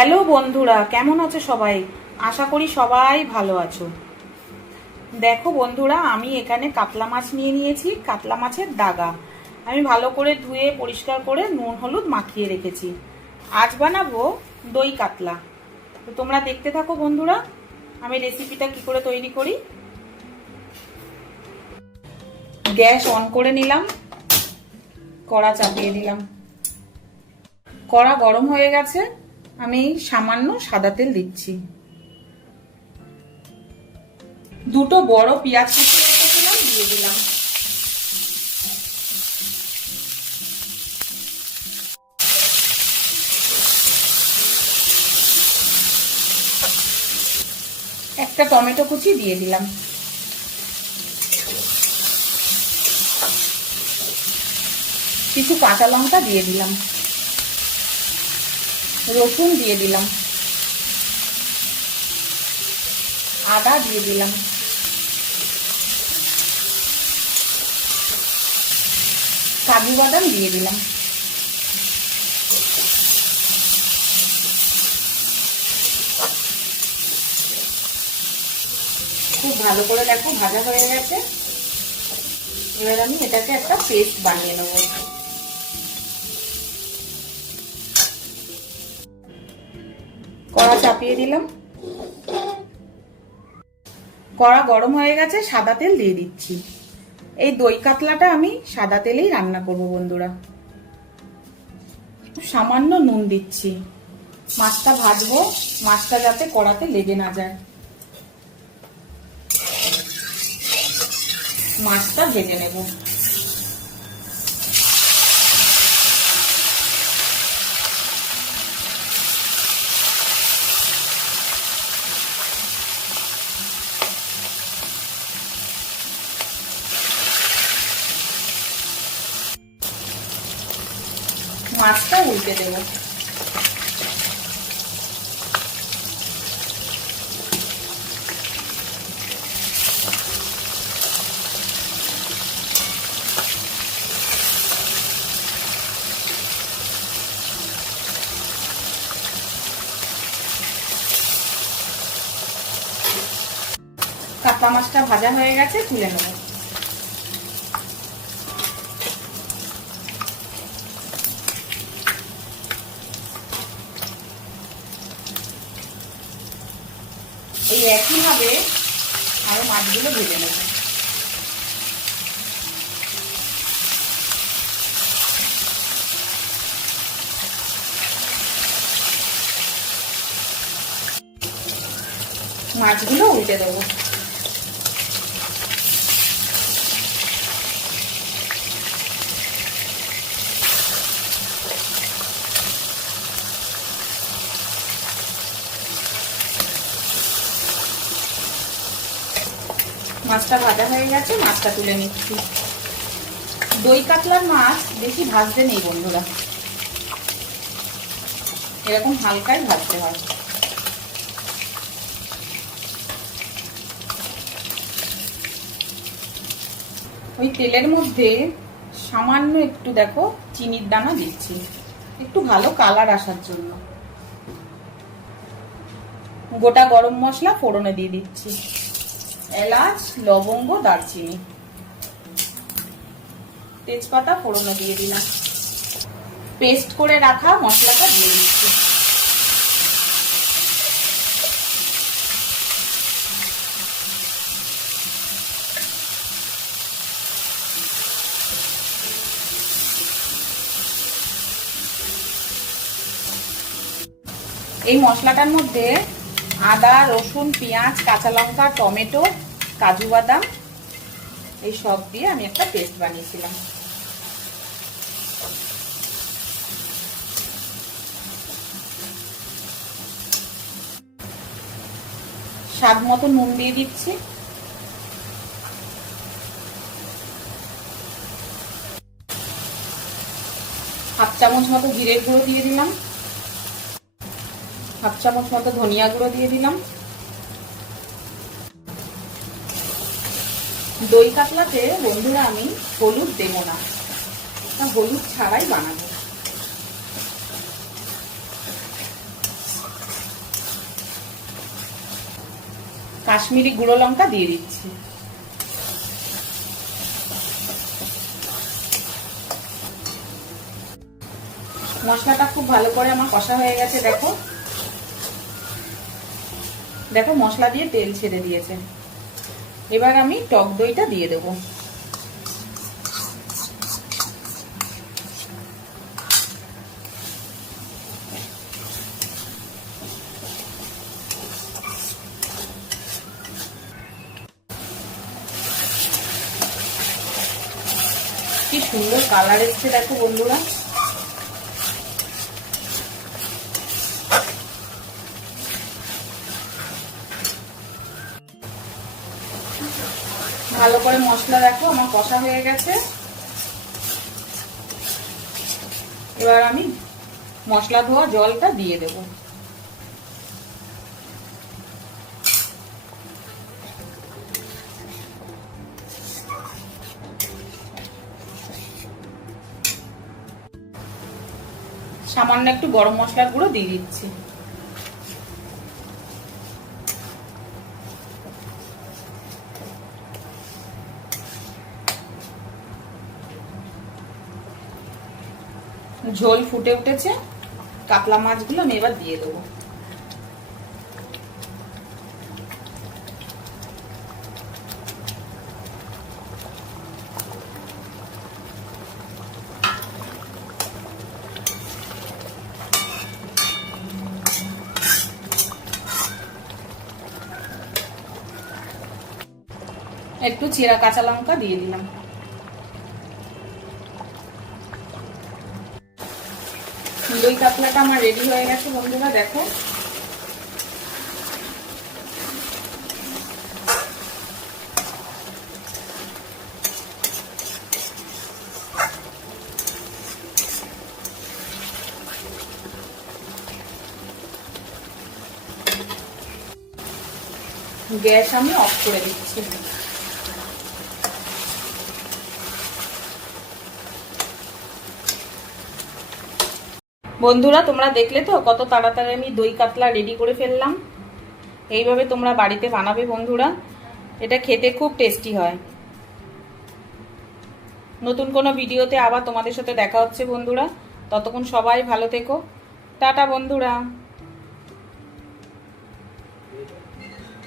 Hello বন্ধুরা, কেমন আছো সবাই? আশা করি সবাই ভালো আছো। দেখো বন্ধুরা, আমি এখানে কাতলা মাছ নিয়ে নিয়েছি, কাতলা মাছের দাগা। আমি ভালো করে ধুয়ে, পরিষ্কার করে নুন, হলুদ মাখিয়ে রেখেছি। আজ বানাবো দই কাতলা। তো তোমরা দেখতে থাকো বন্ধুরা, আমি রেসিপিটা কি করে তৈরি করি। গ্যাস অন করে নিলাম, কড়া চাপিয়ে দিলাম। কড়া গরম হয়ে গেছে আমি সামান্য সাদা তেল দিচ্ছি। দুটো বড় পেঁয়াজ দিয়ে দিলাম। একটা টমেটো কুচি দিয়ে দিলাম। কিছু কাঁচা লঙ্কা দিয়ে দিলাম। রসুন দিয়ে দিলাম। আদা দিয়ে দিলাম। কাজু বাদাম দিয়ে দিলাম। খুব ভালো করে দেখো, ভাজা হয়ে গেছে। এবার আমি এটাকে একটা পেস্ট বানিয়ে নেব। কড়া চাপিয়ে দিলাম। কড়া গরম হয়ে গেছে, সাদা তেল দিয়ে দিচ্ছি। এই দই কাতলাটা আমি সাদা তেলেই রান্না করব বন্ধুরা। সামান্য নুন দিচ্ছি। মাছটা ভাজবো, মাছটা যাতে কড়াতে লেগে না যায়। মাছটা ভেজে নেব। মাছটা উল্টে দেব। কাতলা মাছটা ভাজা হয়ে গেছে তুলে নেব। এই একইভাবে আরও মাছগুলো ভেজে নেব। মাছগুলো উল্টে দেবো। মাছটা ভাজা হয়ে গেছে, মাছটা তুলে নিচ্ছি। দই কাতলার মাছ বেশি ভাজতে নেই বন্ধুরা। এরকম হালকাই ভাজতে হয়। ওই তেলের মধ্যে সামান্য একটু দেখো চিনির দানা দিচ্ছি। একটু ভালো কালার আসার জন্য। গোটা গরম মশলা ফোড়নে দিয়ে দিচ্ছি। এলাচ, লবঙ্গ, দারচিনি। তেজপাতা ফোড়নে দিয়ে দিলাম। পেস্ট করে রাখা মশলাটা দিয়ে দিচ্ছি। এই মশলাটার মধ্যে আদা, রসুন, পেঁয়াজ, কাঁচা লঙ্কা, টমেটো কাজু বাদাম, এই সব দিয়ে আমি একটা পেস্ট বানিয়েছিলাম। স্বাদ মতো নুন দিয়ে দিচ্ছি। হাফ চামচ মতো জিরের গুঁড়ো দিয়ে দিলাম। হাফ চামচ মতো ধনিয়া গুঁড়ো দিয়ে দিলাম। দই কাতলাতে বন্ধুরা আমি হলুদ দেব না। হলুদ ছাড়াই বানাবো। কাশ্মীরি গুঁড়ো লঙ্কা দিয়ে দিচ্ছি। মশলাটা খুব ভালো করে আমার কষা হয়ে গেছে, দেখো। দেখো মশলা দিয়ে তেল ছেড়ে দিয়েছে। এবার আমি টক দইটা দিয়ে দেবো। কি সুন্দর কালার এসছে দেখো বন্ধুরা। ভালো করে মশলা দেখো, আমার কষা হয়ে গেছে। এবার আমি মশলা ধোয়া জলটা দিয়ে দেব। সামান্য একটু গরম মশলার গুঁড়ো দিয়ে দিচ্ছি। ঝোল ফুটে উঠেছে, কাতলা মাছগুলো আমি এবার দিয়ে দেবো। একটু চিরা কাঁচা লঙ্কা দিয়ে দিলাম। দই কাতলাটা আমার রেডি হয়ে গেছে বন্ধুরা দেখো। গ্যাস আমি অফ করে দিচ্ছি। বন্ধুরা, তোমরা দেখলে তো? কত তাড়াতাড়ি আমি দই কাতলা রেডি করে ফেললাম। এইভাবে তোমরা বাড়িতে বানাবে বন্ধুরা। এটা খেতে খুব টেস্টি হয়। নতুন কোনো ভিডিওতে আবার তোমাদের সাথে দেখা হচ্ছে বন্ধুরা। ততক্ষণ সবাই ভালো থেকো। টাটা বন্ধুরা।